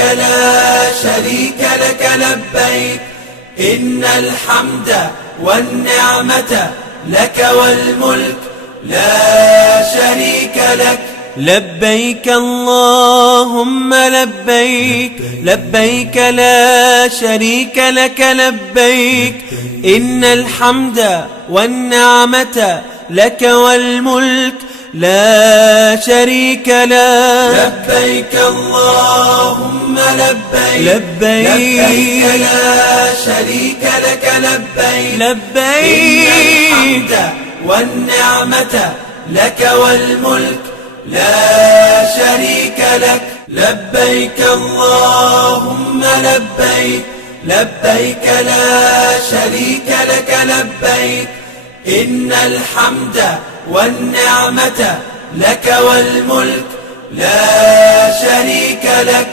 لا شريك لك لبيك إن الحمد والنعمة لك والملك لا شريك لك. لبيك اللهم لبيك لبيك لا شريك لك لبيك إن الحمد والنعمة لك والملك لا شريك لك. لبيك اللهم لبيك لبيك لا شريك لك لبيك لبيك إن الحمد والنعمة لك والملك لا شريك لك. لبيك اللهم لبيك لبيك لا شريك لك لبيك إن الحمد والنعمة لك والملك لا شريك لك.